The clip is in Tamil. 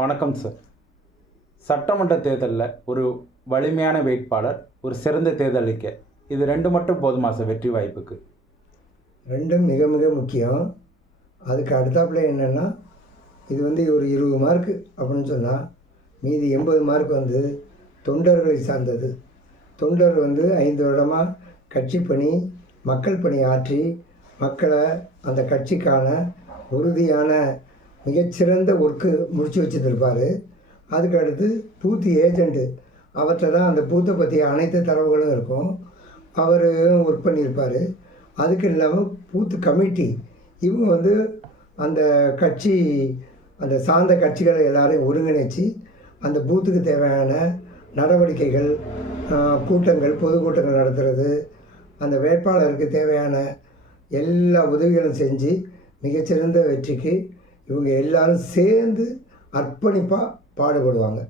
வணக்கம் சார். சட்டமன்ற தேர்தலில் ஒரு வலிமையான வேட்பாளர், ஒரு சிறந்த தேர்தலிக்க, இது ரெண்டு மட்டும் போதுமா சார் வெற்றி வாய்ப்புக்கு? ரெண்டும் மிக மிக முக்கியம். அதுக்கு அடுத்தாப்புல என்னென்னா, இது ஒரு 20 மார்க்கு அப்படின்னு சொன்னால், மீதி 80 மார்க் தொண்டர்களை சார்ந்தது. தொண்டர் 5 வருடமாக கட்சி பணி, மக்கள் பணி ஆற்றி, மக்களை அந்த கட்சிக்கான உறுதியான மிகச்சிறந்த ஒர்க்கு முடித்து வச்சுருப்பார். அதுக்கு அடுத்து பூத்து ஏஜெண்ட்டு, அவர்கிட்ட தான் அந்த பூத்தை பற்றிய அனைத்து தரவுகளும் இருக்கும். அவர் ஒர்க் பண்ணியிருப்பார். அதுக்கு இல்லாமல் பூத்து கமிட்டி, இவங்க அந்த கட்சி, அந்த சார்ந்த கட்சிகளை எல்லாரையும் ஒருங்கிணைச்சி அந்த பூத்துக்கு தேவையான நடவடிக்கைகள், கூட்டங்கள், பொதுக்கூட்டங்கள் நடத்துறது, அந்த வேட்பாளருக்கு தேவையான எல்லா உதவிகளும் செஞ்சு மிகச்சிறந்த வெற்றிக்கு இவங்க எல்லாரும் சேர்ந்து அர்ப்பணிப்பாக பாடுபடுவாங்க.